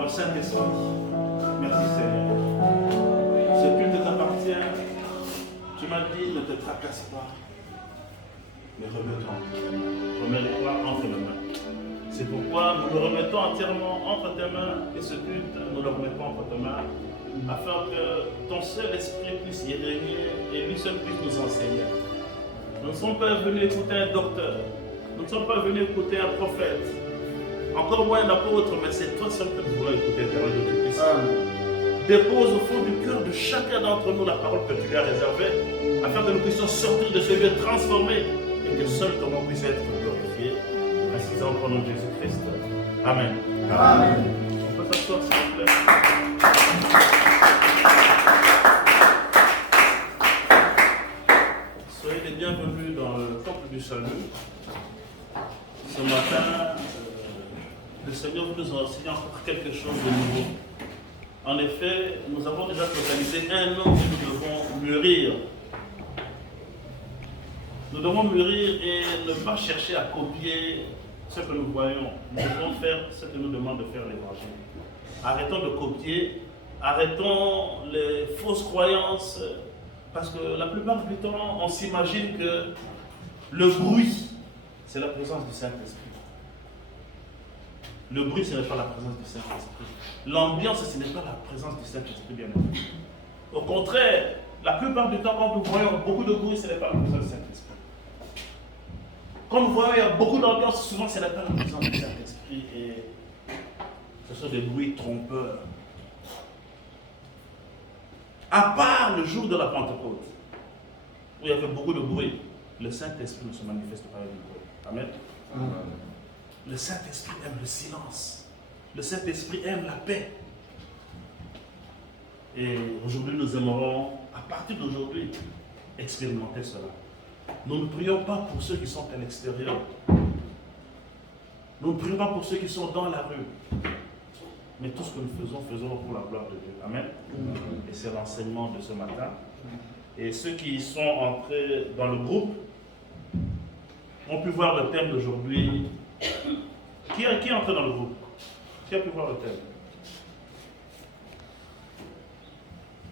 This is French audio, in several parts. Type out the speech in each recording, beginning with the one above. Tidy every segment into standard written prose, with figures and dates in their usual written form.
par le Saint-Esprit. Merci Seigneur. Ce culte t'appartient. Tu m'as dit, ne te tracasse pas. Mais remets-toi entre mes mains. C'est pourquoi nous le remettons entièrement entre tes mains et ce culte, nous le remettons entre tes mains afin que ton seul esprit puisse y régner et lui seul puisse nous enseigner. Nous ne sommes pas venus écouter un docteur, nous ne sommes pas venus écouter un prophète, encore moins un apôtre, mais c'est toi seul que nous voulons écouter, Éternel Dieu Tout-Puissant. Dépose au fond du cœur de chacun d'entre nous la parole que tu lui as réservée, afin que nous puissions sortir de ce lieu transformé et que seul ton nom puisse être glorifié. Ainsi au nom de Jésus-Christ. Amen. Amen. On peut s'asseoir, s'il vous plaît. Soyez les bienvenus dans le temple du salut. Ce matin, le Seigneur nous a enseigné encore quelque chose de nouveau. En effet, nous avons déjà totalisé un an que nous devons mûrir. Nous devons mûrir et ne pas chercher à copier ce que nous voyons. Nous devons faire ce que nous demande de faire l'Évangile. Arrêtons de copier, arrêtons les fausses croyances, parce que la plupart du temps, on s'imagine que le bruit, c'est la présence du Saint-Esprit. Le bruit, ce n'est pas la présence du Saint-Esprit. L'ambiance, ce n'est pas la présence du Saint-Esprit, bien entendu. Au contraire, la plupart du temps, quand nous voyons beaucoup de bruit, ce n'est pas la présence du Saint-Esprit. Quand nous voyons qu'il y a beaucoup d'ambiance, souvent, ce n'est pas la présence du Saint-Esprit. Et ce sont des bruits trompeurs. À part le jour de la Pentecôte, où il y avait beaucoup de bruit, le Saint-Esprit ne se manifeste pas avec du bruit. Amen. Amen. Le Saint-Esprit aime le silence. Le Saint-Esprit aime la paix. Et aujourd'hui, nous aimerons, à partir d'aujourd'hui, expérimenter cela. Nous ne prions pas pour ceux qui sont à l'extérieur. Nous ne prions pas pour ceux qui sont dans la rue. Mais tout ce que nous faisons, faisons pour la gloire de Dieu. Amen. Et c'est l'enseignement de ce matin. Et ceux qui sont entrés dans le groupe ont pu voir le thème d'aujourd'hui. Qui est entré dans le groupe? Qui a pu voir le thème?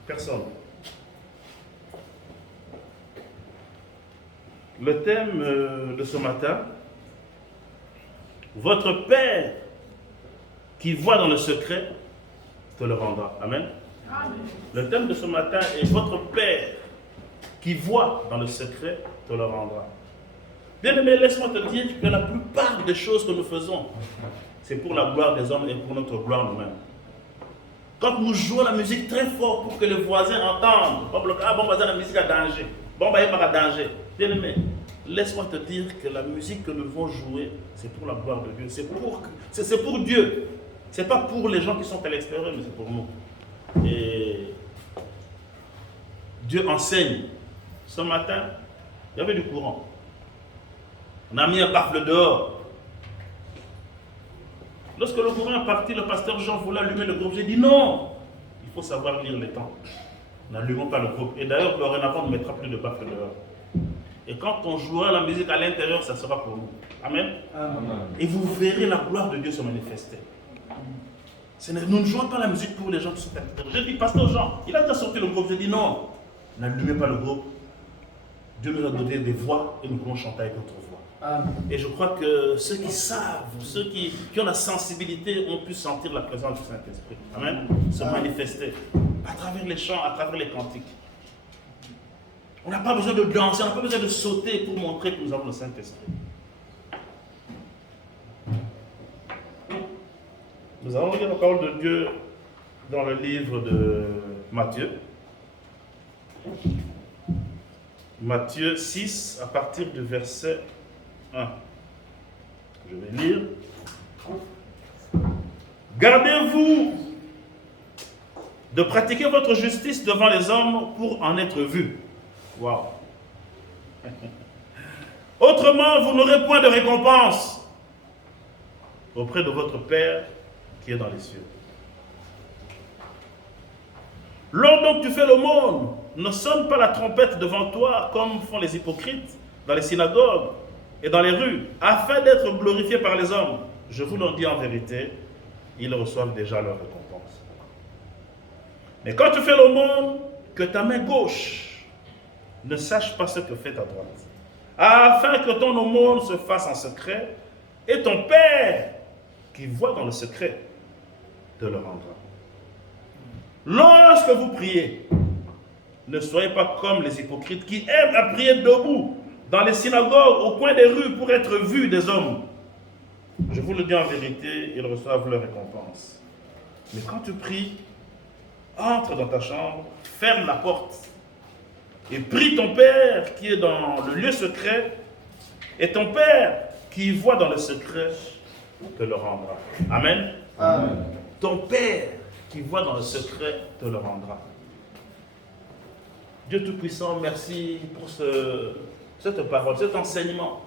Personne. Le thème de ce matin, votre Père qui voit dans le secret te le rendra. Amen. Amen. Le thème de ce matin est votre Père qui voit dans le secret te le rendra. Bien-aimé, laisse-moi te dire que la plupart des choses que nous faisons, c'est pour la gloire des hommes et pour notre gloire nous-mêmes. Quand nous jouons la musique très fort pour que les voisins entendent, bon voisin, la musique a danger, bon il n'y a pas de danger. Bien-aimé, laisse-moi te dire que la musique que nous devons jouer, c'est pour la gloire de Dieu, c'est pour Dieu. Ce n'est pas pour les gens qui sont à l'extérieur, mais c'est pour nous. Et Dieu enseigne. Ce matin, il y avait du courant. On a mis un baffle dehors. Lorsque le courant est parti, le pasteur Jean voulait allumer le groupe. J'ai dit non, il faut savoir lire les temps. N'allumons pas le groupe. Et d'ailleurs, dorénavant, on ne mettra plus de baffle dehors. Et quand on jouera la musique à l'intérieur, ça sera pour nous. Amen. Amen. Et vous verrez la gloire de Dieu se manifester. Nous ne jouons pas la musique pour les gens qui sont à l'extérieur. J'ai dit, pasteur Jean, il a déjà sorti le groupe. J'ai dit non, n'allumez pas le groupe. Dieu nous a donné des voix et nous pouvons chanter avec notre voix. Amen. Et je crois que ceux qui savent, ceux qui ont la sensibilité ont pu sentir la présence du Saint-Esprit. Amen. Se manifester à travers les chants, à travers les cantiques. On n'a pas besoin de danser, on n'a pas besoin de sauter pour montrer que nous avons le Saint-Esprit. Nous allons lire la parole de Dieu dans le livre de Matthieu. Matthieu 6, à partir du verset 1. Je vais lire. Gardez-vous de pratiquer votre justice devant les hommes pour en être vus. Waouh! Autrement, vous n'aurez point de récompense auprès de votre Père qui est dans les cieux. Lors donc tu fais l'aumône, ne sonne pas la trompette devant toi comme font les hypocrites dans les synagogues et dans les rues, afin d'être glorifiés par les hommes. Je vous le dis en vérité, ils reçoivent déjà leur récompense. Mais quand tu fais l'aumône, que ta main gauche ne sache pas ce que fait ta droite, afin que ton aumône se fasse en secret, et ton Père, qui voit dans le secret, te le rendra. Lorsque vous priez, ne soyez pas comme les hypocrites qui aiment à prier debout dans les synagogues, au coin des rues, pour être vus des hommes. Je vous le dis en vérité, ils reçoivent leur récompense. Mais quand tu pries, entre dans ta chambre, ferme la porte et prie ton Père qui est dans le lieu secret, et ton Père qui voit dans le secret te le rendra. Amen. Amen. Ton Père qui voit dans le secret te le rendra. Dieu Tout-Puissant, merci pour cette parole, cet enseignement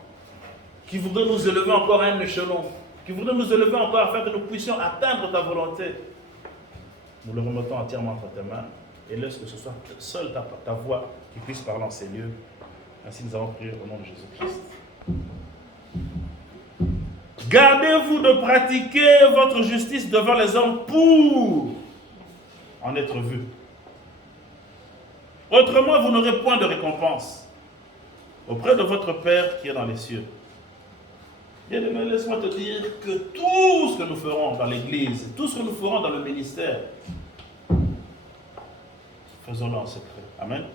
qui voudrait nous élever encore à un échelon, qui voudrait nous élever encore afin que nous puissions atteindre ta volonté. Nous le remettons entièrement entre tes mains et laisse que ce soit seule ta voix qui puisse parler en ces lieux. Ainsi nous avons prié au nom de Jésus-Christ. Gardez-vous de pratiquer votre justice devant les hommes pour en être vus. Autrement, vous n'aurez point de récompense auprès de votre Père qui est dans les cieux. Bien-aimé, laisse-moi te dire que tout ce que nous ferons dans l'Église, tout ce que nous ferons dans le ministère, faisons-le en secret. Amen.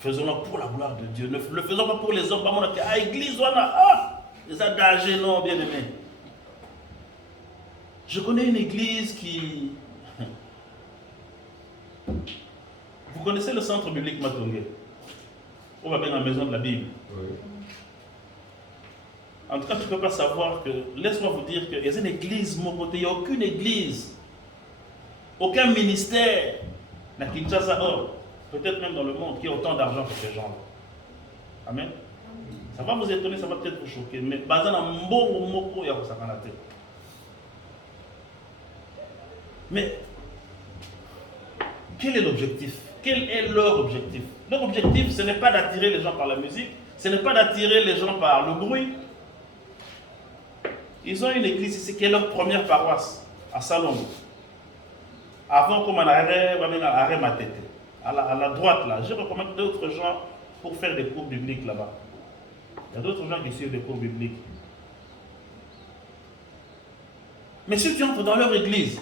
Faisons-le pour la gloire de Dieu. Ne le faisons pas pour les hommes. À l'Église, on a les adagés, non, bien-aimé. Je connais une église qui... Vous connaissez le centre biblique Matongé? On va bien dans la maison de la Bible. Oui. En tout cas, tu ne peux pas savoir que... Laisse-moi vous dire qu'il y a une église, mon côté, il n'y a aucune église, aucun ministère, na Kinshasa, peut-être même dans le monde, qui a autant d'argent que ces gens-là. Amen. Ça va vous étonner, ça va peut-être vous choquer, mais basé dans un bon mot, il y a ça. Mais quel est l'objectif? Quel est leur objectif? Leur objectif, ce n'est pas d'attirer les gens par la musique, ce n'est pas d'attirer les gens par le bruit. Ils ont une église ici qui est leur première paroisse, à Salon. Avant, comme à arrêt Matete, à la droite là, je recommande d'autres gens pour faire des cours bibliques là-bas. Il y a d'autres gens qui suivent des cours bibliques. Mais si tu entres dans leur église,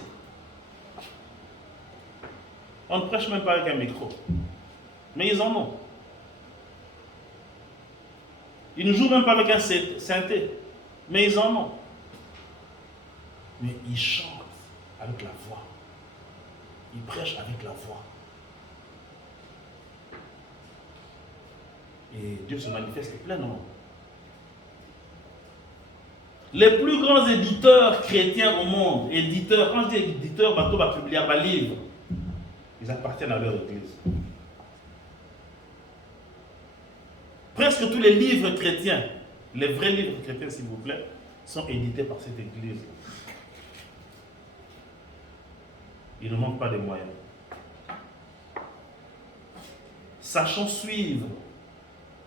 on ne prêche même pas avec un micro. Mais ils en ont. Ils ne jouent même pas avec un synthé. Mais ils en ont. Mais ils chantent avec la voix. Ils prêchent avec la voix. Et Dieu se manifeste pleinement. Les plus grands éditeurs chrétiens au monde, éditeurs, quand je dis éditeurs, bateau va publier un livre, ils appartiennent à leur église. Presque tous les livres chrétiens, les vrais livres chrétiens s'il vous plaît, sont édités par cette église. Il ne manque pas de moyens. Sachons suivre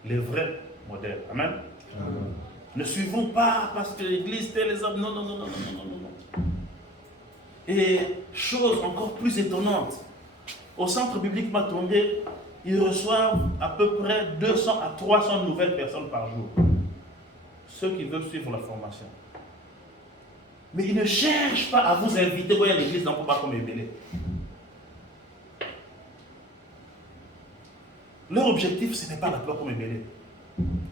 les vrais modèles. Amen. Amen. Ne suivons pas parce que l'église telle les hommes. Non, non, non, non, non, non, non, non. Et chose encore plus étonnante, au centre biblique Matongé, ils reçoivent à peu près 200 à 300 nouvelles personnes par jour. Ceux qui veulent suivre la formation. Mais ils ne cherchent pas à vous inviter à l'église dans pas comme Ébélé. Leur objectif, ce n'est pas la gloire comme Ébélé.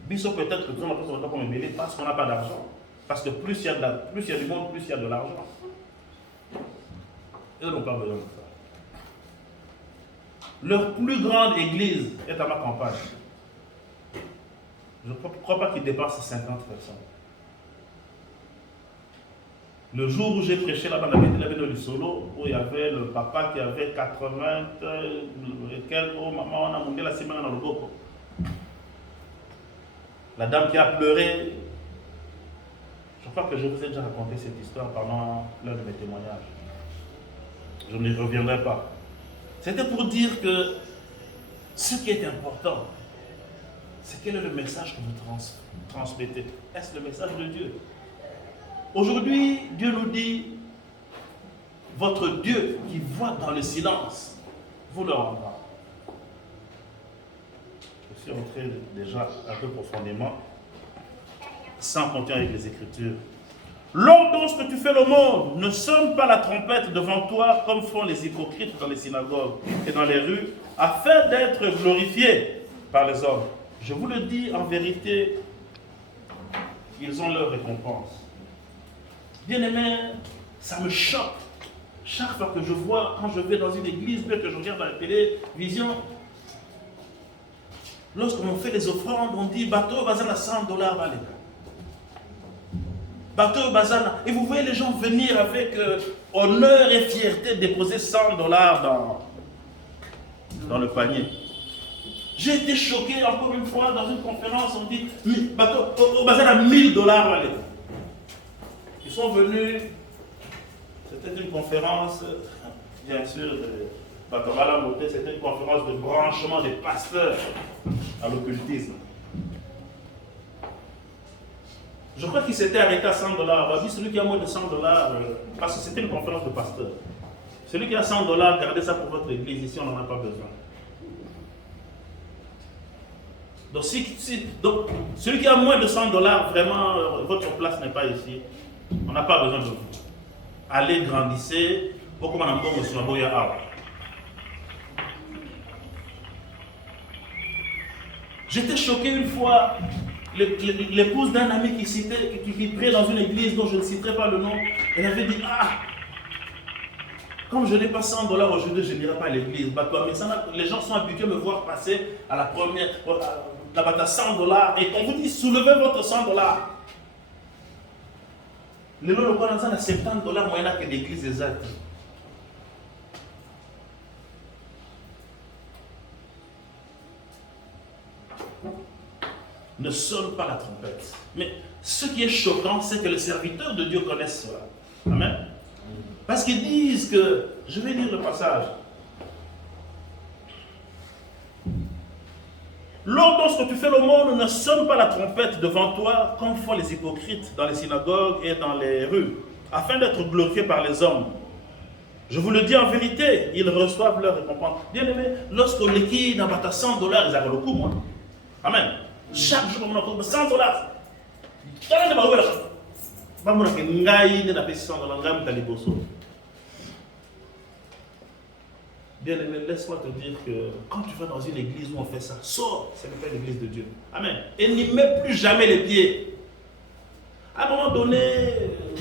Biso peut-être que tout le monde n'a pas comme Ébélé parce qu'on n'a pas d'argent. Parce que plus il y a du monde, plus il y a de l'argent. Ils n'ont pas besoin de ça. Leur plus grande église est à ma campagne. Je ne crois pas qu'il dépasse 50 personnes. Le jour où j'ai prêché là-bas, dans la du solo, où il y avait le papa qui avait 80 et quelques, maman, on a monté la semaine dans le Boko. La dame qui a pleuré. Je crois que je vous ai déjà raconté cette histoire pendant l'un de mes témoignages. Je n'y reviendrai pas. C'était pour dire que ce qui est important, c'est quel est le message que vous transmettez. Est-ce le message de Dieu? Aujourd'hui, Dieu nous dit, votre Dieu qui voit dans le silence vous le rendra. Je suis entré déjà un peu profondément, sans continuer avec les Écritures. Lors dont ce que tu fais le monde ne sonne pas la trompette devant toi comme font les hypocrites dans les synagogues et dans les rues, afin d'être glorifiés par les hommes. Je vous le dis en vérité, ils ont leur récompense. Bien-aimés, ça me choque. Chaque fois que je vois, quand je vais dans une église, que je regarde dans la télévision, lorsqu'on fait les offrandes, on dit bateau bazana $100 valé. Bateau bazana. Et vous voyez les gens venir avec honneur et fierté déposer $100 dans le panier. J'ai été choqué encore une fois dans une conférence, on dit bateau bazana $1000 valé. Ils sont venus. C'était une conférence, bien sûr, de Batamala Moté, c'était une conférence de branchement des pasteurs à l'occultisme. Je crois qu'il s'était arrêté à $100. On a dit celui qui a moins de $100, parce que c'était une conférence de pasteurs. Celui qui a $100, gardez ça pour votre église, ici on n'en a pas besoin. Donc, celui qui a moins de $100, vraiment, votre place n'est pas ici. On n'a pas besoin de vous. Allez, grandissez. J'étais choqué une fois, l'épouse d'un ami qui priait dans une église dont je ne citerai pas le nom, elle avait dit, comme je n'ai pas $100 aujourd'hui, je n'irai pas à l'église. Les gens sont habitués à me voir passer à la première, là-bas à $100, et on vous dit, soulevez votre $100. Le lot de quoi dans $70 moyen que l'église exacte. Ne sonne pas la trompette. Mais ce qui est choquant, c'est que les serviteurs de Dieu connaissent cela. Amen. Parce qu'ils disent que, je vais lire le passage. Lors dont ce que tu fais le monde ne sonne pas la trompette devant toi, comme font les hypocrites dans les synagogues et dans les rues, afin d'être glorifiés par les hommes. Je vous le dis en vérité, ils reçoivent leur récompense. Bien aimé, lorsqu'on liquide dans $100, ils ont le coup, moi. Amen. Chaque jour, on a $100. Bien aimé, laisse-moi te dire que quand tu vas dans une église où on fait ça, sors, ce n'est pas l'église de Dieu. Amen. Et n'y mets plus jamais les pieds. À un moment donné,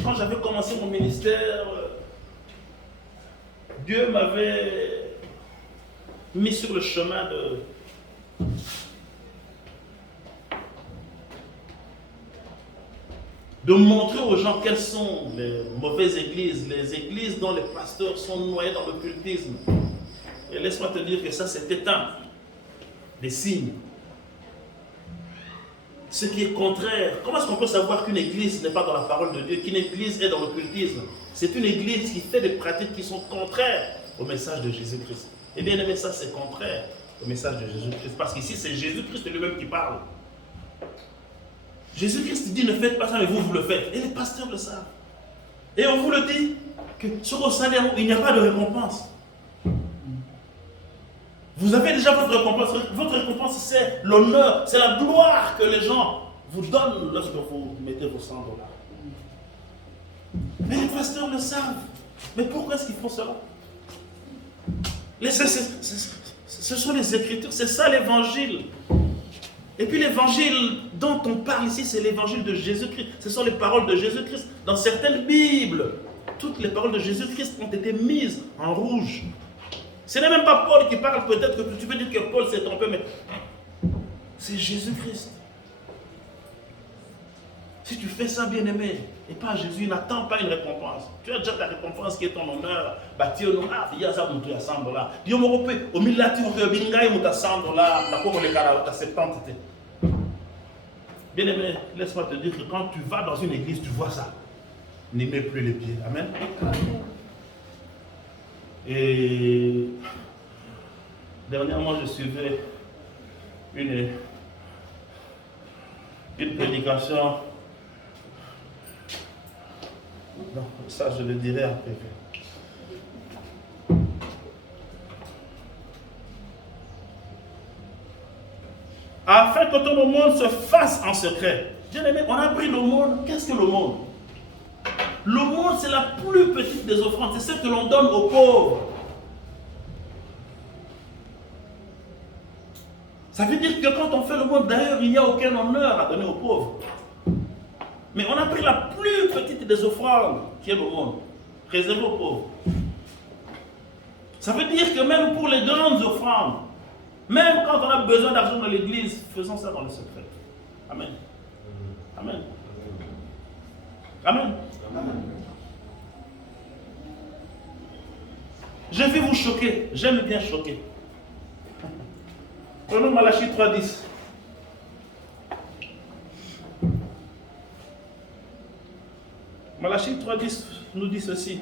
quand j'avais commencé mon ministère, Dieu m'avait mis sur le chemin de montrer aux gens quelles sont les mauvaises églises, les églises dont les pasteurs sont noyés dans l'occultisme. Et laisse-moi te dire que ça, c'est éteint des signes. Ce qui est contraire. Comment est-ce qu'on peut savoir qu'une église n'est pas dans la parole de Dieu, qu'une église est dans l'occultisme? C'est une église qui fait des pratiques qui sont contraires au message de Jésus-Christ. Et bien aimé, ça c'est contraire au message de Jésus-Christ. Parce qu'ici, c'est Jésus-Christ lui-même qui parle. Jésus-Christ dit ne faites pas ça, mais vous le faites. Et les pasteurs le savent. Et on vous le dit, que sur au salaire, il n'y a pas de récompense. Vous avez déjà votre récompense. Votre récompense, c'est l'honneur, c'est la gloire que les gens vous donnent lorsque vous mettez vos $100. Mais les pasteurs le savent. Mais pourquoi est-ce qu'ils font cela? Ce sont les Écritures, c'est ça l'évangile. Et puis l'évangile dont on parle ici, c'est l'évangile de Jésus-Christ. Ce sont les paroles de Jésus-Christ. Dans certaines Bibles, toutes les paroles de Jésus-Christ ont été mises en rouge. Ce n'est même pas Paul qui parle, peut-être que tu peux dire que Paul s'est trompé, mais c'est Jésus-Christ. Si tu fais ça, bien-aimé, et pas Jésus, n'attends pas une récompense. Tu as déjà ta récompense qui est ton honneur. Bâti au nom, il y a ça, il y a $100. Dieu me repère, au milieu de tu bingaï, il y a $100, la pauvre les gars, tu as 70. Bien-aimé, laisse-moi te dire que quand tu vas dans une église, tu vois ça. N'y mets plus les pieds. Amen. Et dernièrement, je suivais une prédication. Non, ça je le dirai après. afin que ton aumône se fasse en secret. Bien-aimé, on a pris l'aumône. Qu'est-ce que l'aumône? L'aumône, c'est la plus petite des offrandes. C'est ce que l'on donne aux pauvres. Ça veut dire que quand on fait l'aumône, d'ailleurs, il n'y a aucun honneur à donner aux pauvres. Mais on a pris la plus petite des offrandes, qui est l'aumône, réservée aux pauvres. Ça veut dire que même pour les grandes offrandes, même quand on a besoin d'argent dans l'église, faisons ça dans le secret. Amen. Amen. Amen. Amen. Je vais vous choquer. J'aime bien choquer. Prenons Malachie 3:10. Malachie 3:10 nous dit ceci.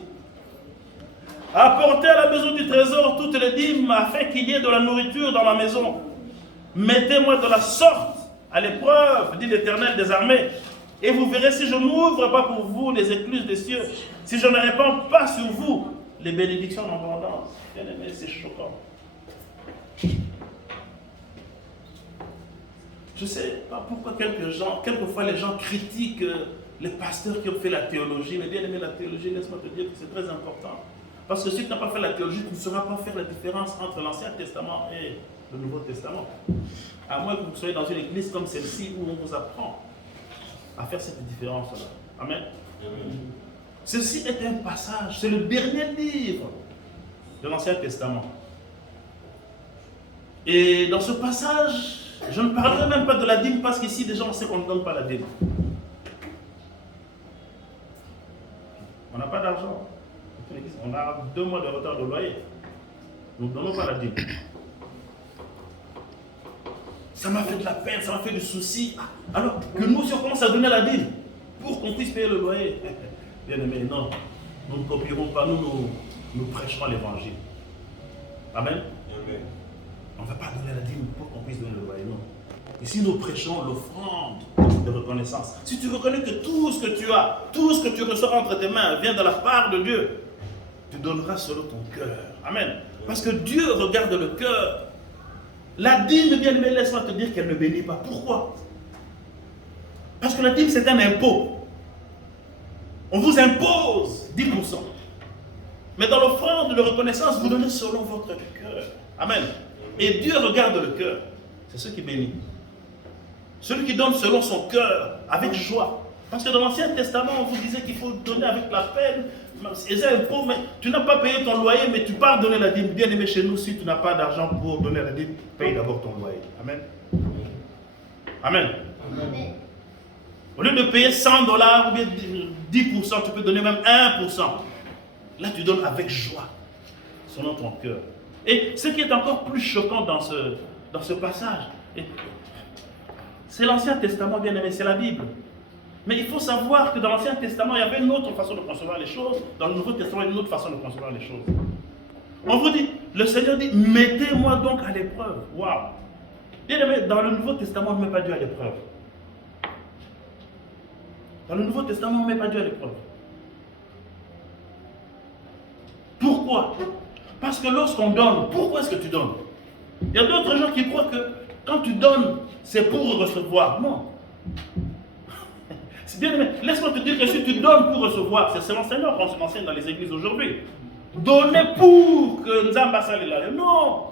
Apportez à la maison du trésor toutes les dîmes afin qu'il y ait de la nourriture dans la maison. Mettez-moi de la sorte à l'épreuve, dit l'Éternel des armées, et vous verrez si je n'ouvre pas pour vous les écluses des cieux, si je ne répands pas sur vous les bénédictions en abondance. Bien aimé, c'est choquant. Je ne sais pas pourquoi quelquefois les gens critiquent les pasteurs qui ont fait la théologie, mais bien aimé, la théologie, laisse-moi te dire que c'est très important. Parce que si tu n'as pas fait la théologie, tu ne sauras pas faire la différence entre l'Ancien Testament et le Nouveau Testament. À moins que vous soyez dans une église comme celle-ci où on vous apprend à faire cette différence-là. Amen. Ceci est un passage, c'est le dernier livre de l'Ancien Testament. Et dans ce passage, je ne parlerai même pas de la dîme parce qu'ici déjà on sait qu'on ne donne pas la dîme. On n'a pas d'argent. On a 2 mois de retard de loyer. Nous ne donnons pas la dîme. Ça m'a fait de la peine, ça m'a fait du souci. Alors que nous, si on commence à donner la dîme pour qu'on puisse payer le loyer, bien aimé, non. Nous ne copierons pas, nous prêcherons l'évangile. Amen. On ne va pas donner la dîme pour qu'on puisse donner le loyer, non. Ici, nous prêchons l'offrande de reconnaissance. Si tu reconnais que tout ce que tu as, tout ce que tu reçois entre tes mains vient de la part de Dieu, tu donneras selon ton cœur. Amen. Parce que Dieu regarde le cœur. La dîme, bien aimé, laisse-moi te dire qu'elle ne bénit pas. Pourquoi? Parce que la dîme, c'est un impôt. On vous impose 10%. Mais dans l'offrande de reconnaissance, vous donnez selon votre cœur. Amen. Et Dieu regarde le cœur. C'est ce qui bénit. Celui qui donne selon son cœur, avec joie. Parce que dans l'Ancien Testament, on vous disait qu'il faut donner avec la peine. C'est un impôt, mais tu n'as pas payé ton loyer, mais tu pars donner la dîme. Bien aimé, chez nous, si tu n'as pas d'argent pour donner la dîme, paye d'abord ton loyer. Amen. Amen. Amen. Au lieu de payer $100 ou bien 10%, tu peux donner même 1%. Là, tu donnes avec joie, selon ton cœur. Et ce qui est encore plus choquant dans ce passage, c'est l'Ancien Testament, bien aimé, c'est la Bible. Mais il faut savoir que dans l'Ancien Testament, il y avait une autre façon de concevoir les choses. Dans le Nouveau Testament, il y a une autre façon de concevoir les choses. On vous dit, le Seigneur dit, mettez-moi donc à l'épreuve. Waouh! Bien aimé, dans le Nouveau Testament, on ne met pas Dieu à l'épreuve. Dans le Nouveau Testament, on ne met pas Dieu à l'épreuve. Pourquoi? Parce que lorsqu'on donne, pourquoi est-ce que tu donnes? Il y a d'autres gens qui croient que quand tu donnes, c'est pour recevoir. Non. C'est bien aimé. Laisse-moi te dire que si tu donnes pour recevoir, c'est l'enseignement qu'on s'enseigne dans les églises aujourd'hui. Donner pour que nous ambassons les larmes. Non.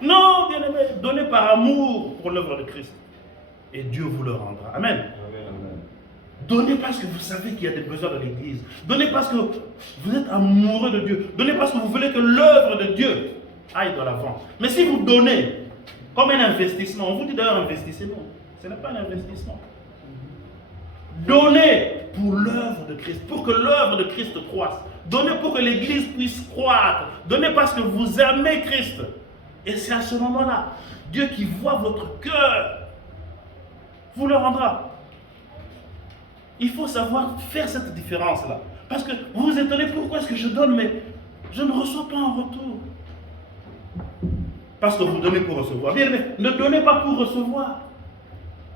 Non, bien aimé. Donnez par amour pour l'œuvre de Christ. Et Dieu vous le rendra. Amen. Amen. Donnez parce que vous savez qu'il y a des besoins dans l'église. Donnez parce que vous êtes amoureux de Dieu. Donnez parce que vous voulez que l'œuvre de Dieu aille de l'avant. Mais si vous donnez comme un investissement, on vous dit d'ailleurs investissez-nous. Ce n'est pas un investissement. Donnez pour l'œuvre de Christ, pour que l'œuvre de Christ croisse. Donnez pour que l'église puisse croître. Donnez parce que vous aimez Christ. Et c'est à ce moment-là, Dieu qui voit votre cœur, vous le rendra. Il faut savoir faire cette différence-là. Parce que vous vous étonnez, pourquoi est-ce que je donne, mais je ne reçois pas en retour. Parce que vous donnez pour recevoir. Bien, mais ne donnez pas pour recevoir.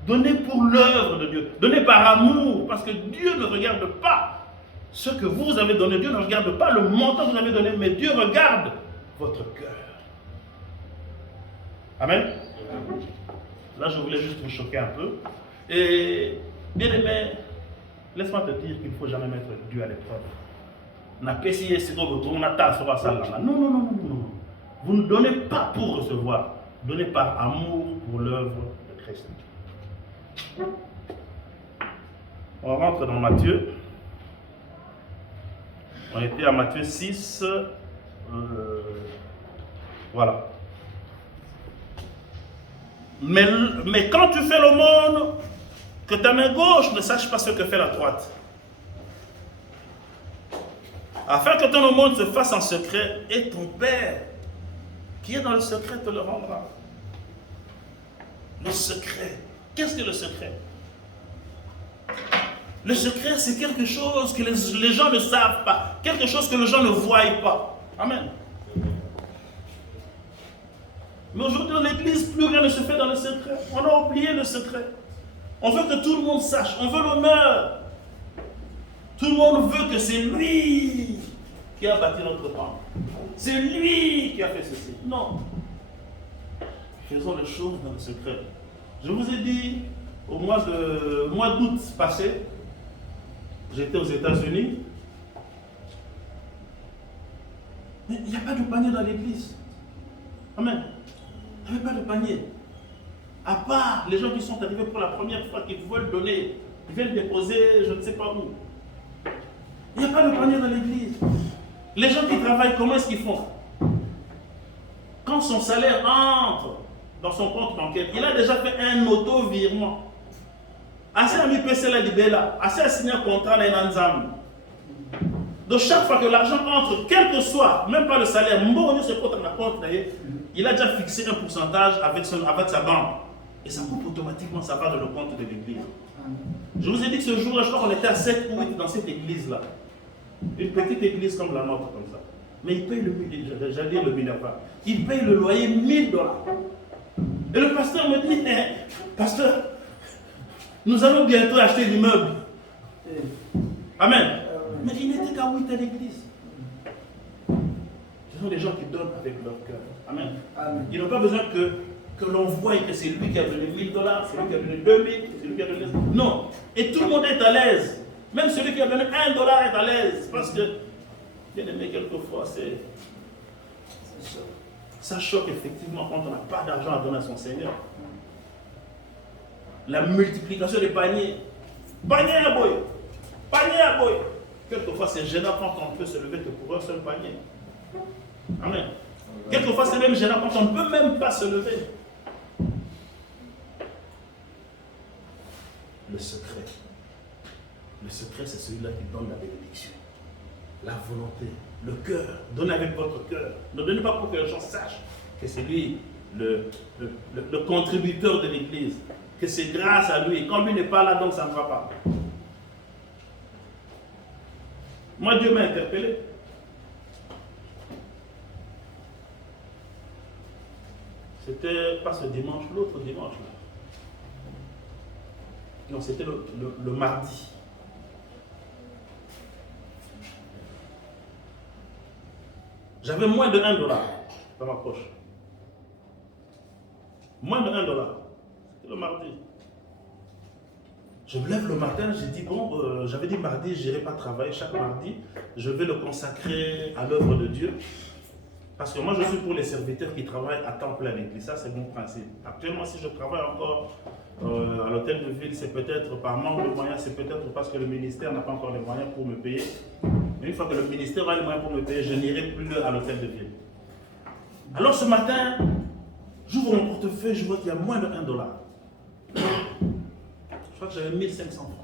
Donnez pour l'œuvre de Dieu. Donnez par amour. Parce que Dieu ne regarde pas ce que vous avez donné. Dieu ne regarde pas le montant que vous avez donné, mais Dieu regarde votre cœur. Amen. Là, je voulais juste vous choquer un peu. Et bien aimé, laisse-moi te dire qu'il ne faut jamais mettre Dieu à l'épreuve. Non. Vous ne donnez pas pour recevoir. Donnez par amour pour l'œuvre de Christ. On rentre dans Matthieu. On était à Matthieu 6. Voilà. Mais quand tu fais l'aumône, que ta main gauche ne sache pas ce que fait la droite. Afin que ton aumône se fasse en secret, et ton Père, qui est dans le secret, te le rendra. Le secret. Qu'est-ce que le secret? Le secret, c'est quelque chose que les gens ne savent pas. Quelque chose que les gens ne voient pas. Amen. Mais aujourd'hui, dans l'église, plus rien ne se fait dans le secret. On a oublié le secret. On veut que tout le monde sache. On veut l'honneur. Tout le monde veut que c'est lui qui a bâti notre temple. C'est lui qui a fait ceci. Non. Faisons les choses dans le secret. Je vous ai dit, au mois d'août passé, j'étais aux États-Unis. Mais il n'y a pas de panier dans l'église. Amen. Il n'y avait pas de panier. À part les gens qui sont arrivés pour la première fois, qui veulent donner, qui viennent déposer, je ne sais pas où. Il n'y a pas de panier dans l'église. Les gens qui travaillent, comment est-ce qu'ils font? Quand son salaire entre dans son compte bancaire, il a déjà fait un auto-virement. Assez à mi PC la libella, assez à signer un contrat là ensemble. Donc chaque fois que l'argent entre, quel que soit, même pas le salaire, il a déjà fixé un pourcentage avec sa banque. Et ça coupe automatiquement, ça va dans le compte de l'église. Je vous ai dit que ce jour-là, je crois qu'on était à 7 ou 8 dans cette église-là. Une petite église comme la nôtre, comme ça. Mais il paye le Minerva. Il paye le loyer $1000. Et le pasteur me dit, pasteur, nous allons bientôt acheter l'immeuble. Amen. Mais il n'était qu'à 8 à l'église. Ce sont des gens qui donnent avec leur cœur. Amen. Amen. Ils n'ont pas besoin que l'on voie que c'est lui qui a donné $1000, c'est lui qui a donné 2000, c'est lui qui a donné... Non. Et tout le monde est à l'aise. Même celui qui a donné $1 est à l'aise. Parce que, bien aimé, quelquefois, ça choque effectivement quand on n'a pas d'argent à donner à son Seigneur. La multiplication des paniers. Panier à boy. Panier à boy. Quelquefois, c'est gênant quand on peut se lever que pour un seul panier. Amen. Quelquefois, c'est même gênant quand on ne peut même pas se lever. Le secret. Le secret, c'est celui-là qui donne la bénédiction. La volonté, le cœur. Donnez avec votre cœur. Ne donnez pas pour que les gens sachent que c'est lui le contributeur de l'église. Que c'est grâce à lui. Quand lui n'est pas là, donc ça ne va pas. Moi, Dieu m'a interpellé. C'était pas ce dimanche, l'autre dimanche. Là. Non, c'était le mardi. J'avais moins de $1 dans ma poche. Moins de $1. C'était le mardi. Je me lève le matin, j'ai dit, bon, j'avais dit mardi, je n'irai pas travailler. Chaque mardi, je vais le consacrer à l'œuvre de Dieu. Parce que moi, je suis pour les serviteurs qui travaillent à temps plein à l'église. Ça, c'est mon principe. Actuellement, si je travaille encore à l'hôtel de ville, c'est peut-être par manque de moyens, c'est peut-être parce que le ministère n'a pas encore les moyens pour me payer. Mais une fois que le ministère a les moyens pour me payer, je n'irai plus à l'hôtel de ville. Alors ce matin, j'ouvre mon portefeuille, je vois qu'il y a moins de $1. Je crois que j'avais 1500 francs.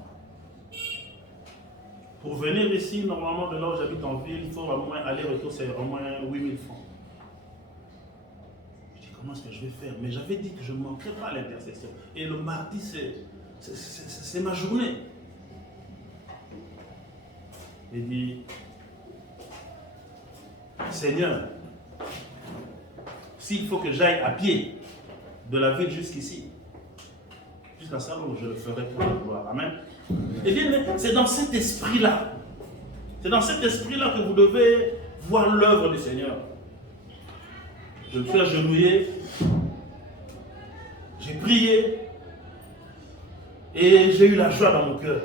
Pour venir ici, normalement de là où j'habite en ville, il faut au moins aller-retour, c'est au moins 8000 francs. Je dis, comment est-ce que je vais faire? Mais j'avais dit que je ne manquerais pas à l'intercession. Et le mardi, c'est ma journée. Il dit, Seigneur, s'il faut que j'aille à pied de la ville jusqu'ici, jusqu'à ça, je le ferai pour la gloire. Amen. Et bien, c'est dans cet esprit-là, que vous devez voir l'œuvre du Seigneur. Je me suis agenouillé, J'ai prié et j'ai eu la joie dans mon cœur.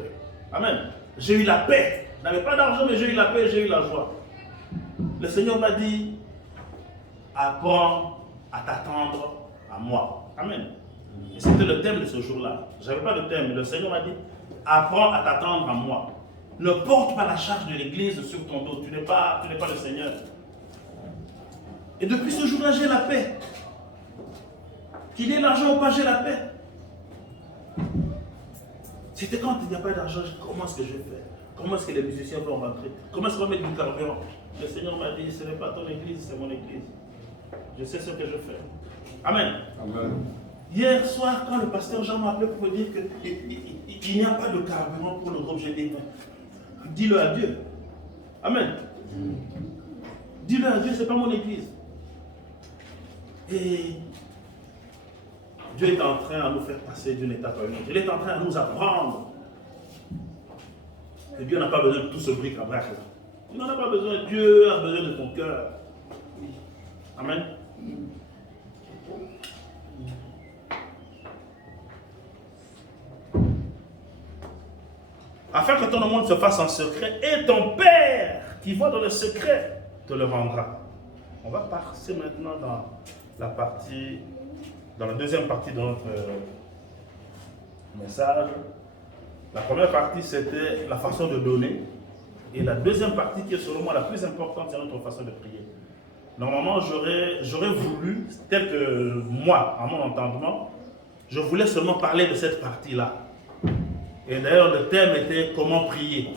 Amen. J'ai eu la paix. Je n'avais pas d'argent, mais j'ai eu la paix, j'ai eu la joie. Le Seigneur m'a dit, apprends à t'attendre à moi. Amen. Et c'était le thème de ce jour-là. Je n'avais pas de thème, mais le Seigneur m'a dit, apprends à t'attendre à moi. Ne porte pas la charge de l'église sur ton dos. Tu n'es pas le Seigneur. Et depuis ce jour-là, j'ai la paix. Qu'il ait l'argent ou pas, j'ai la paix. C'était quand il n'y a pas d'argent, comment est-ce que je vais faire? Comment est-ce que les musiciens vont rentrer? Comment est-ce qu'on va mettre du carburant? Le Seigneur m'a dit, ce n'est pas ton église, c'est mon église. Je sais ce que je fais. Amen. Amen. Hier soir, quand le pasteur Jean m'a appelé pour me dire qu'il n'y a pas de carburant pour le groupe, j'ai dit, dis-le à Dieu. Amen. Dis-le à Dieu, ce n'est pas mon église. Et Dieu est en train de nous faire passer d'une étape à une autre. Il est en train de nous apprendre que Dieu n'a pas besoin de tout ce bric-à-brac. Il n'en a pas besoin. Dieu a besoin de ton cœur. Amen. Afin que ton monde se fasse en secret, et ton Père qui voit dans le secret te le rendra. On va passer maintenant dans la deuxième partie de notre message. La première partie, c'était la façon de donner. Et la deuxième partie, qui est selon moi la plus importante, c'est notre façon de prier. Normalement, j'aurais voulu, tel que moi, à mon entendement, je voulais seulement parler de cette partie-là. Et d'ailleurs, le thème était comment prier.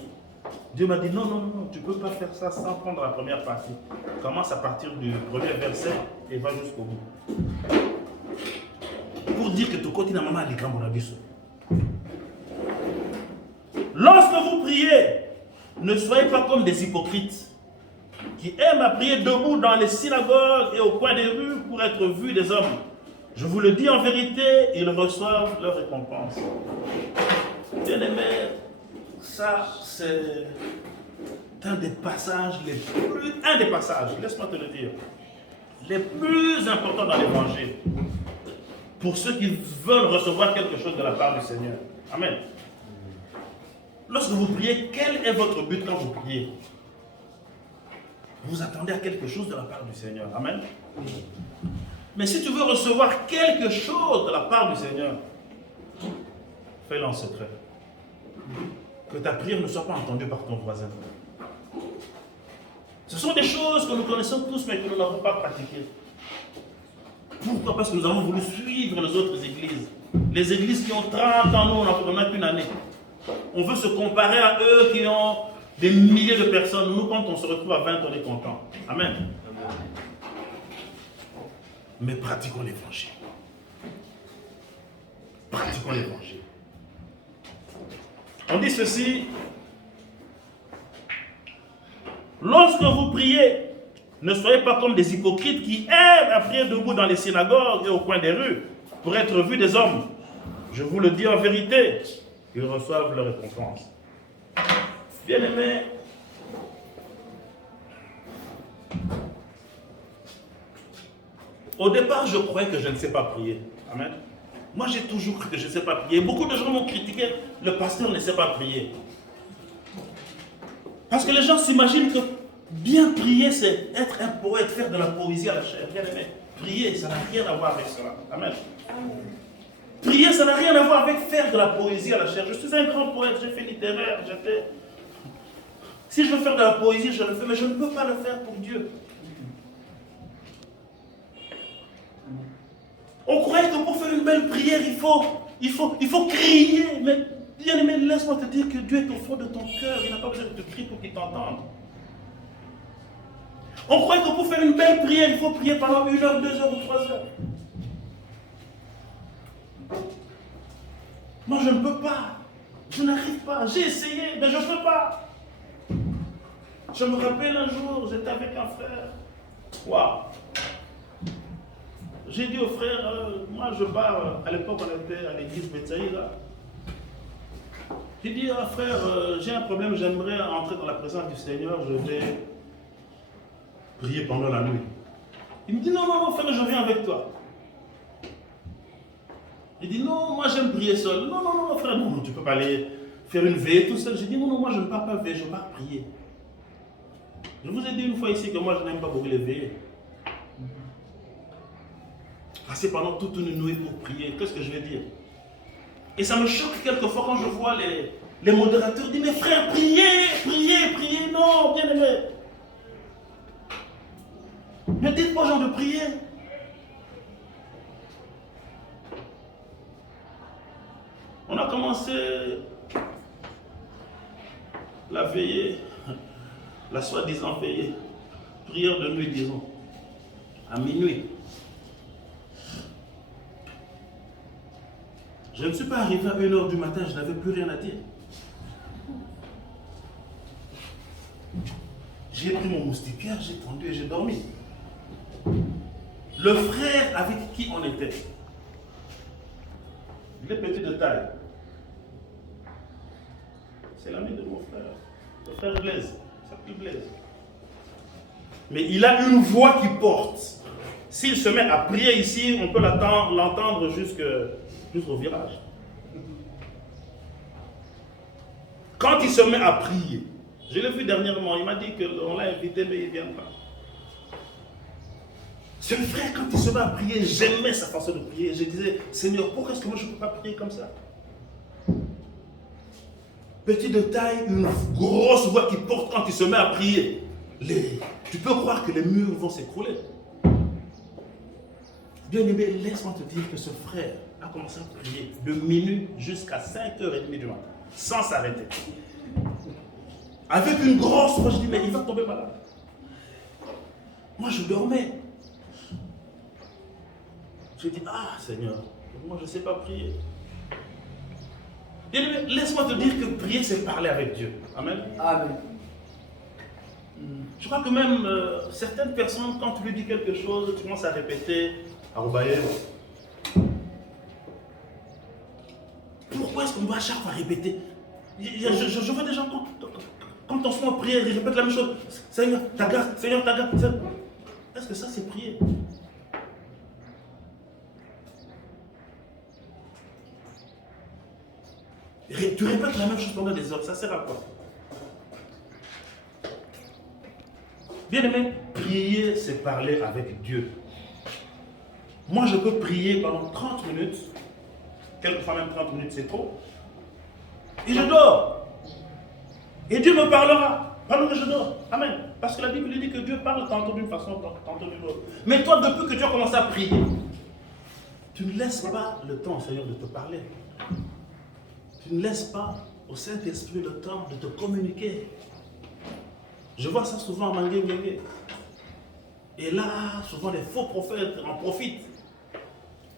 Dieu m'a dit non, non, non, tu ne peux pas faire ça sans prendre la première partie. Commence à partir du premier verset et va jusqu'au bout. Pour dire que tu continues à maman à l'écran, mon avis. Lorsque vous priez, ne soyez pas comme des hypocrites qui aiment à prier debout dans les synagogues et au coin des rues pour être vus des hommes. Je vous le dis en vérité, ils reçoivent leur récompense. Bien aimé, ça c'est un des passages laisse-moi te le dire, les plus importants dans l'évangile. Pour ceux qui veulent recevoir quelque chose de la part du Seigneur. Amen. Lorsque vous priez, quel est votre but quand vous priez? Vous attendez à quelque chose de la part du Seigneur. Amen. Mais si tu veux recevoir quelque chose de la part du Seigneur, fais-le en secret. Que ta prière ne soit pas entendue par ton voisin. Ce sont des choses que nous connaissons tous, mais que nous n'avons pas pratiquées. Pourquoi? Parce que nous avons voulu suivre les autres églises. Les églises qui ont 30 ans, nous, on n'a qu'une année. On veut se comparer à eux qui ont des milliers de personnes. Nous, quand on se retrouve à 20, on est content. Amen. Mais pratiquons l'évangile. Pratiquons l'évangile. On dit ceci. Lorsque vous priez, ne soyez pas comme des hypocrites qui aiment à prier debout dans les synagogues et au coin des rues pour être vus des hommes. Je vous le dis en vérité, ils reçoivent leur récompense. Bien-aimés, au départ, je croyais que je ne sais pas prier. Amen. Moi, j'ai toujours cru que je ne sais pas prier. Beaucoup de gens m'ont critiqué, le pasteur ne sait pas prier. Parce que les gens s'imaginent que bien prier, c'est être un poète, faire de la poésie à la chair. Bien aimé, prier, ça n'a rien à voir avec cela. Amen. Prier, ça n'a rien à voir avec faire de la poésie à la chair. Je suis un grand poète, j'ai fait littéraire, j'étais... Si je veux faire de la poésie, je le fais, mais je ne peux pas le faire pour Dieu. On croyait que pour faire une belle prière, il faut crier. Mais bien aimé, laisse-moi te dire que Dieu est au fond de ton cœur. Il n'a pas besoin de te crier pour qu'il t'entende. On croit que pour faire une belle prière, il faut prier pendant 1 heure, 2 heures ou 3 heures. Moi, je ne peux pas. Je n'arrive pas. J'ai essayé, mais je ne peux pas. Je me rappelle un jour, j'étais avec un frère. Waouh! J'ai dit au frère, moi je pars, à l'époque on était à l'église Betsaïda. J'ai dit, frère, j'ai un problème, j'aimerais entrer dans la présence du Seigneur, je vais prier pendant la nuit. Il me dit, non, non, non, frère, je viens avec toi. Il dit non, moi j'aime prier seul. Non, non, non, frère, non, tu ne peux pas aller faire une veillée tout seul. J'ai dit non, non, moi je ne pars pas veiller, je pars prier. Je vous ai dit une fois ici que moi je n'aime pas beaucoup les veillées. Passer pendant toute une nuit pour prier, qu'est-ce que je vais dire? Et ça me choque quelquefois quand je vois les modérateurs dire mais frère, priez, priez, priez. Non, bien aimé. Ne dites pas aux gens de prier. On a commencé la veillée, la soi-disant veillée, prière de nuit, disons, à minuit. Je ne suis pas arrivé à 1h du matin, je n'avais plus rien à dire. J'ai pris mon moustiquaire, j'ai tendu et j'ai dormi. Le frère avec qui on était, il est petit de taille. C'est l'ami de mon frère, le frère Blaise, il s'appelle Blaise. Mais il a une voix qui porte. S'il se met à prier ici, on peut l'entendre jusqu'au virage. Quand il se met à prier, je l'ai vu dernièrement, il m'a dit qu'on l'a invité, mais il ne vient pas. Ce frère, quand il se met à prier, j'aimais sa façon de prier. Je disais, Seigneur, pourquoi est-ce que moi je ne peux pas prier comme ça? Petit de taille, une grosse voix qui porte quand il se met à prier. Tu peux croire que les murs vont s'écrouler. Bien aimé, laisse-moi te dire que ce frère a commencé à prier de minuit jusqu'à 5h30 du matin, sans s'arrêter. Avec une grosse voix, je dis, mais il va tomber malade. Moi, je dormais. Je dis, ah Seigneur, moi je ne sais pas prier. Bien aimé, laisse-moi te dire que prier, c'est parler avec Dieu. Amen. Amen. Je crois que même certaines personnes, quand tu lui dis quelque chose, tu commences à répéter, à rebailler. Pourquoi est-ce qu'on doit à chaque fois répéter? Je vois des gens, quand on se met en prière, ils répètent la même chose. Seigneur, ta grâce, Seigneur, ta grâce. Est-ce que ça, c'est prier? Tu répètes la même chose pendant des heures, ça sert à quoi? Bien aimé, prier, c'est parler avec Dieu. Moi, je peux prier pendant 30 minutes, quelquefois même 30 minutes, c'est trop, et je dors. Et Dieu me parlera pendant que je dors. Amen. Parce que la Bible dit que Dieu parle tantôt d'une façon, tantôt d'une autre. Mais toi, depuis que tu as commencé à prier, tu ne laisses pas le temps, Seigneur, de te parler. Tu ne laisses pas au Saint-Esprit le temps de te communiquer. Je vois ça souvent en Mangué. Et là, souvent les faux prophètes en profitent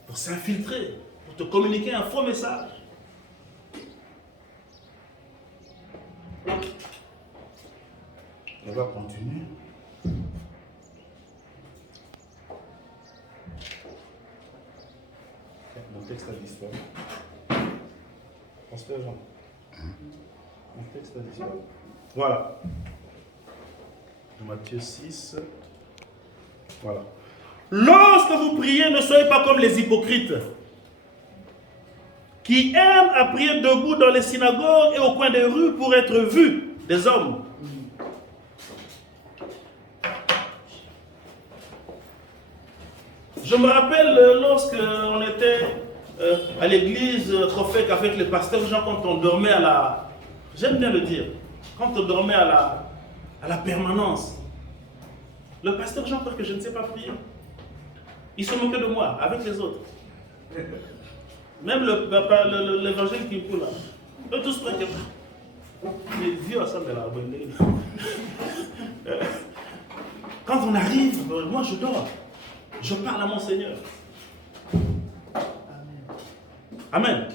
pour s'infiltrer, pour te communiquer un faux message. On va continuer. Mon texte a disparu. Pasteur Jean. Mon texte a disparu. Voilà. Matthieu 6. Voilà. Lorsque vous priez, ne soyez pas comme les hypocrites qui aiment à prier debout dans les synagogues et au coin des rues pour être vus des hommes. Je me rappelle lorsqu'on était à l'église Trophée avec les pasteurs Jean, quand on dormait à la... J'aime bien le dire. Quand on dormait à la permanence. Le pasteur Jean croit que je ne sais pas prier. Il se moquait de moi, avec les autres. Même l'évangile qui coule là. Eux tous prennent que... Les vieux ensemble de la bonne. Quand on arrive, moi je dors. Je parle à mon Seigneur. Amen.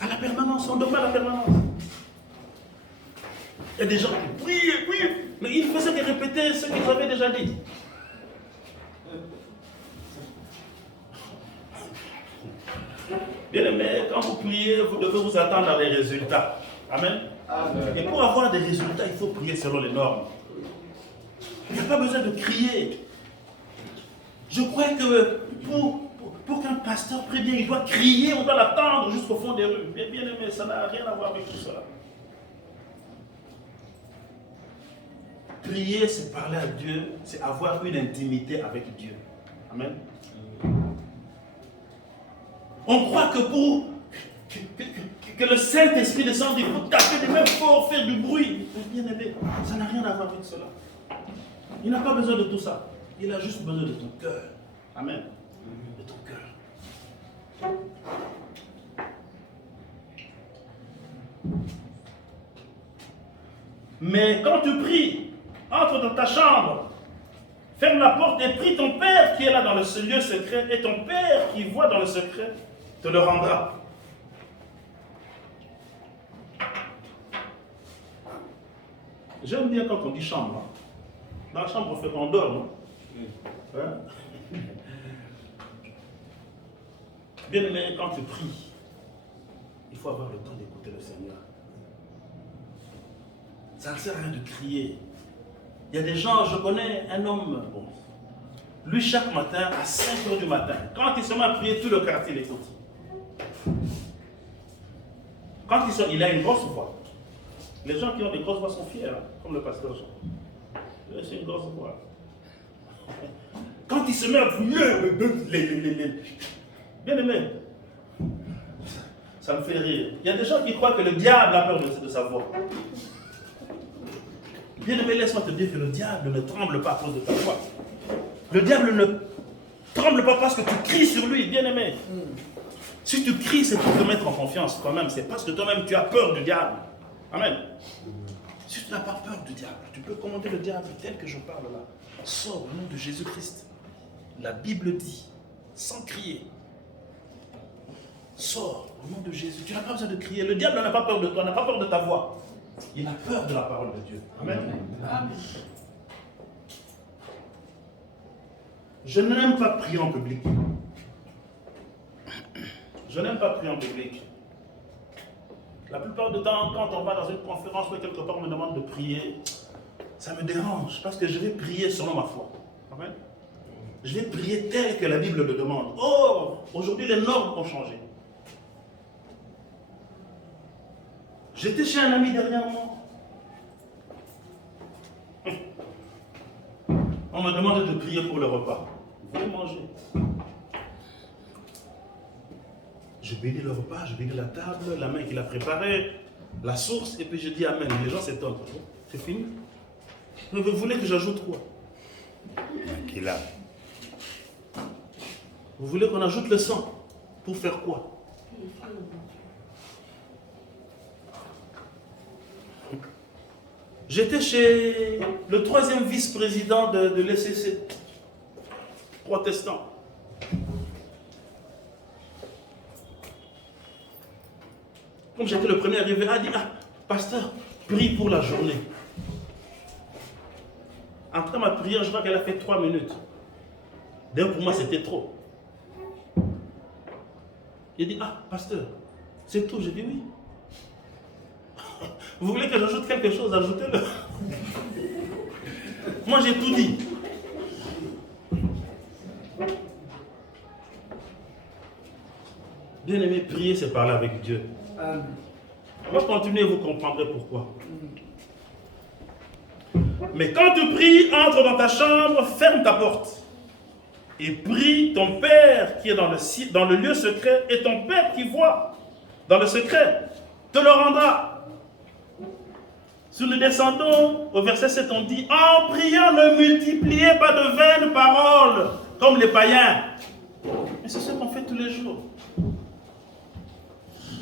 À la permanence, on dormait à la permanence. Il y a des gens qui prient, mais ils faisaient que répéter ce qu'ils avaient déjà dit. Bien aimé, quand vous priez, vous devez vous attendre à des résultats. Amen. Amen. Et pour avoir des résultats, il faut prier selon les normes. Il n'y a pas besoin de crier. Je crois que pour qu'un pasteur prie bien, il doit crier, on doit l'attendre jusqu'au fond des rues. Mais bien aimé, ça n'a rien à voir avec tout cela. Prier, c'est parler à Dieu, c'est avoir une intimité avec Dieu. Amen. On croit que pour que le Saint-Esprit descende, il faut taper des mains fort, faire du bruit. Mais bien aimé, ça n'a rien à voir avec cela. Il n'a pas besoin de tout ça. Il a juste besoin de ton cœur. Amen. De ton cœur. Mais quand tu pries, entre dans ta chambre, ferme la porte et prie ton Père qui est là dans le lieu secret, et ton Père qui voit dans le secret te le rendra. J'aime bien quand on dit chambre. Dans la chambre, on dort, non? Hein? Bien aimé, quand tu pries, il faut avoir le temps d'écouter le Seigneur. Ça ne sert à rien de crier. Il y a des gens, je connais un homme, bon, lui chaque matin à 5 h du matin, quand il se met à prier, tout le quartier l'écoute. Quand il a une grosse voix. Les gens qui ont des grosses voix sont fiers, hein, comme le pasteur Jean. C'est une grosse voix. Quand il se met à prier, bien aimé, ça me fait rire. Il y a des gens qui croient que le diable a peur de sa voix. Bien aimé, laisse-moi te dire que le diable ne tremble pas à cause de ta voix. Le diable ne tremble pas parce que tu cries sur lui, bien aimé. Si tu cries, c'est pour te mettre en confiance toi-même. C'est parce que toi-même tu as peur du diable. Amen. Si tu n'as pas peur du diable, tu peux commander le diable tel que je parle là. Sors au nom de Jésus-Christ. La Bible dit, sans crier. Sors au nom de Jésus. Tu n'as pas besoin de crier. Le diable n'a pas peur de toi, n'a pas peur de ta voix. Il a peur de la parole de Dieu. Amen. Amen. Je n'aime pas prier en public. Je n'aime pas prier en public. La plupart du temps, quand on va dans une conférence ou quelque part, on me demande de prier, ça me dérange parce que je vais prier selon ma foi. Amen. Je vais prier tel que la Bible le demande. Oh, aujourd'hui les normes ont changé. J'étais chez un ami dernièrement. On me demande de prier pour le repas. Vous voulez manger? Je bénis le repas, je bénis la table, la main qu'il a préparée, la source, et puis je dis Amen. Les gens s'étonnent. C'est fini? Vous voulez que j'ajoute quoi? Qu'il a. Vous voulez qu'on ajoute le sang? Pour faire quoi? J'étais chez le 3e vice-président de l'ECC, protestant. Comme j'étais le premier arrivé, il a dit, pasteur, prie pour la journée. Après ma prière, je crois qu'elle a fait 3 minutes. D'ailleurs, pour moi, c'était trop. Il dit, pasteur, c'est tout. J'ai dit oui. Vous voulez que j'ajoute quelque chose? Ajoutez-le. Moi, j'ai tout dit. Bien aimé, prier, c'est parler avec Dieu. On va continuer, vous comprendrez pourquoi. Mais quand tu pries, entre dans ta chambre, ferme ta porte. Et prie ton Père qui est dans le lieu secret, et ton Père qui voit dans le secret te le rendra. Si nous descendons au verset 7, on dit, en priant, ne multipliez pas de vaines paroles, comme les païens. Mais c'est ce qu'on fait tous les jours.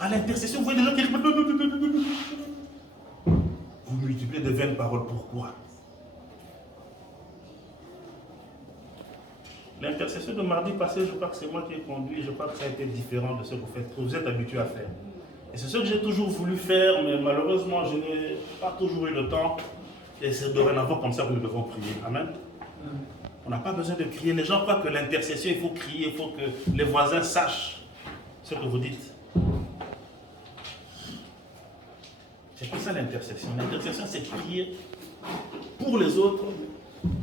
À l'intercession, vous voyez des gens qui... Vous multipliez de vaines paroles, pourquoi? L'intercession de mardi passé, je crois que c'est moi qui ai conduit, je crois que ça a été différent de ce que vous êtes habitués à faire. Et c'est ce que j'ai toujours voulu faire, mais malheureusement, je n'ai pas toujours eu le temps. Et c'est dorénavant comme ça que nous devons prier. Amen. On n'a pas besoin de crier. Les gens croient que l'intercession, il faut crier, il faut que les voisins sachent ce que vous dites. C'est pas ça l'intercession. L'intercession, c'est prier pour les autres,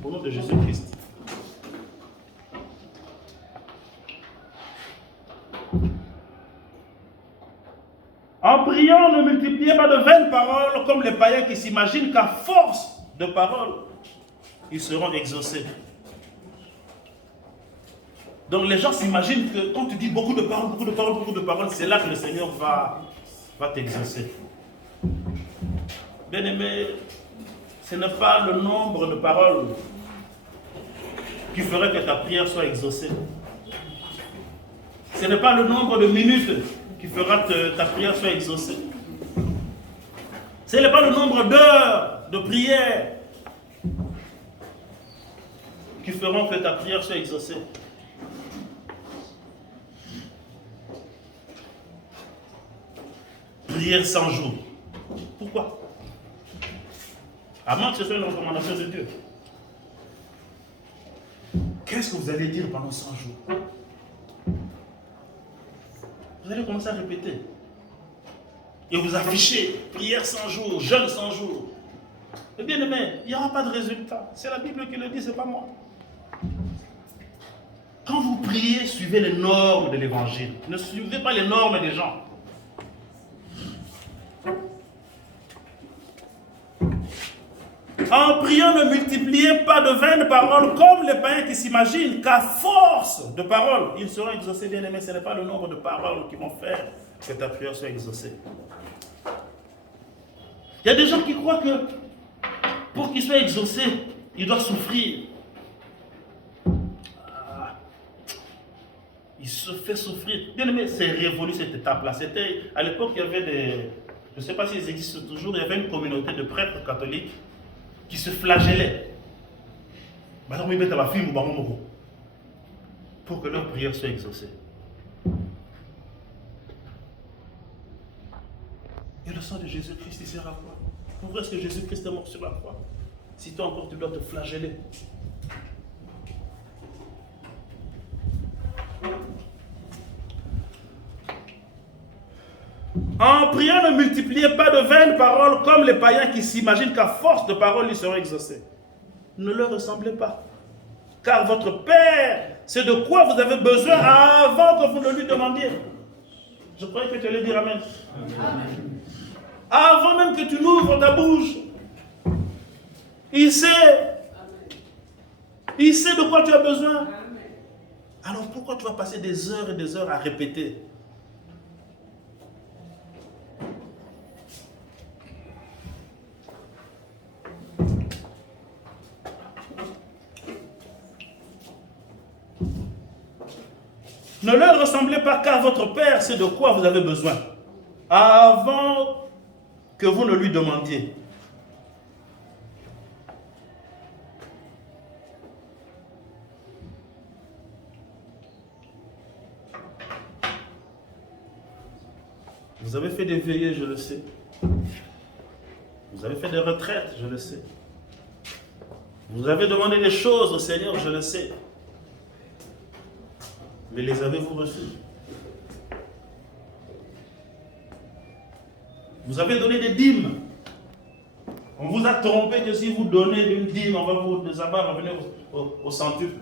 au nom de Jésus-Christ. priant, ne multipliez pas de vaines paroles comme les païens qui s'imaginent qu'à force de paroles, ils seront exaucés. Donc les gens s'imaginent que quand tu dis beaucoup de paroles, c'est là que le Seigneur va t'exaucer. Bien-aimé, ce n'est pas le nombre de paroles qui ferait que ta prière soit exaucée. Ce n'est pas le nombre de minutes qui fera que ta prière soit exaucée. Ce n'est pas le nombre d'heures de prière qui feront que ta prière soit exaucée. Prière 100 jours. Pourquoi? À moins que ce soit une recommandation de Dieu. Qu'est-ce que vous allez dire pendant 100 jours? Vous allez commencer à répéter. Et vous affichez prière 100 jours, jeûne 100 jours. Et bien aimé, il n'y aura pas de résultat. C'est la Bible qui le dit, ce n'est pas moi. Quand vous priez, suivez les normes de l'évangile. Ne suivez pas les normes des gens. En priant, ne multipliez pas de vaines paroles comme les païens qui s'imaginent qu'à force de paroles, ils seront exaucés. Bien aimés, ce n'est pas le nombre de paroles qui vont faire que ta prière soit exaucée. Il y a des gens qui croient que pour qu'ils soient exaucés, ils doivent souffrir. Il se fait souffrir. Bien aimé, c'est révolu cette étape-là. C'était, à l'époque, il y avait des, je ne sais pas s'ils existent toujours, il y avait une communauté de prêtres catholiques qui se flagellaient. Pour que leur prière soit exaucée. Et le sang de Jésus-Christ, il sert à quoi? Pourquoi est-ce que Jésus-Christ est mort sur la croix? Si toi encore tu dois te flageller. En priant, ne multipliez pas de vaines paroles comme les païens qui s'imaginent qu'à force de paroles, ils seront exaucés. Ne leur ressemblez pas. Car votre Père, c'est de quoi vous avez besoin avant que vous ne lui demandiez. Je croyais que tu allais dire Amen. Amen. Avant même que tu n'ouvres ta bouche, il sait. Il sait de quoi tu as besoin. Alors pourquoi tu vas passer des heures et des heures à répéter? Ne leur ressemblez pas, car votre Père sait de quoi vous avez besoin, avant que vous ne lui demandiez. Vous avez fait des veillées, je le sais. Vous avez fait des retraites, je le sais. Vous avez demandé des choses au Seigneur, je le sais. Mais les avez-vous reçus? Vous avez donné des dîmes. On vous a trompé que si vous donnez une dîme, on va vous revenir au centuple.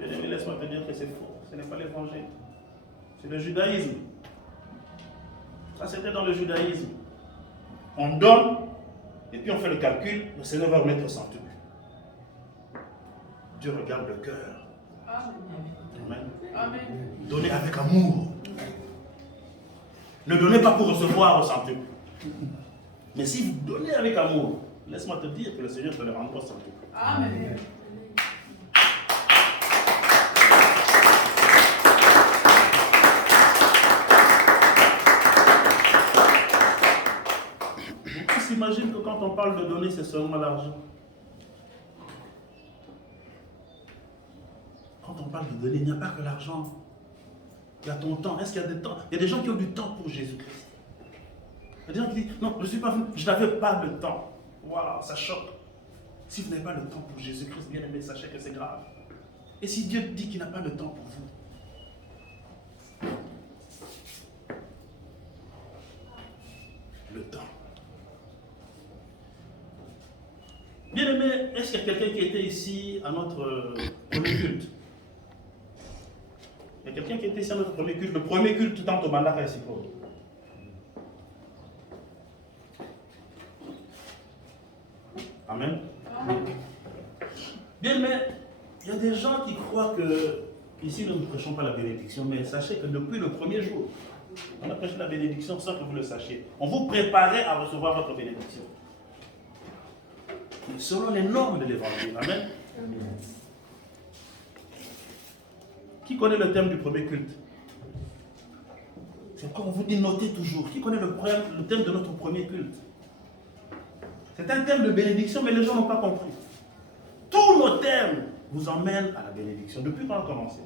Mais laisse-moi te dire que c'est faux. Ce n'est pas l'évangile. C'est le judaïsme. Ça, c'était dans le judaïsme. On donne, et puis on fait le calcul, le Seigneur va remettre au centuple. Dieu regarde le cœur. Amen. Amen. Donnez avec amour. Ne donnez pas pour recevoir au centuple. Mais si vous donnez avec amour, laisse-moi te dire que le Seigneur te le rendra au centuple. Amen. On s'imagine que quand on parle de donner, c'est seulement l'argent. Quand on parle de donner, il n'y a pas que l'argent. Il y a ton temps. Est-ce qu'il y a des temps? Il y a des gens qui ont du temps pour Jésus-Christ. Il y a des gens qui disent, non, je n'avais pas de temps. Waouh, ça choque. Si vous n'avez pas le temps pour Jésus-Christ, bien aimé, sachez que c'est grave. Et si Dieu dit qu'il n'a pas de temps pour vous? Le temps. Bien aimé, est-ce qu'il y a quelqu'un qui était ici à notre premier culte? Il y a quelqu'un qui était ici à notre premier culte, le premier culte tant au Bandaka ici. Amen. Bien, mais il y a des gens qui croient que ici nous ne prêchons pas la bénédiction, mais sachez que depuis le premier jour, on a prêché la bénédiction sans que vous le sachiez. On vous préparait à recevoir votre bénédiction. Selon les normes de l'évangile. Amen. Qui connaît le thème du premier culte? C'est comme on vous dit, notez toujours. Qui connaît le thème de notre premier culte? C'est un thème de bénédiction, mais les gens n'ont pas compris. Tous nos thèmes vous emmènent à la bénédiction. Depuis quand on a commencé?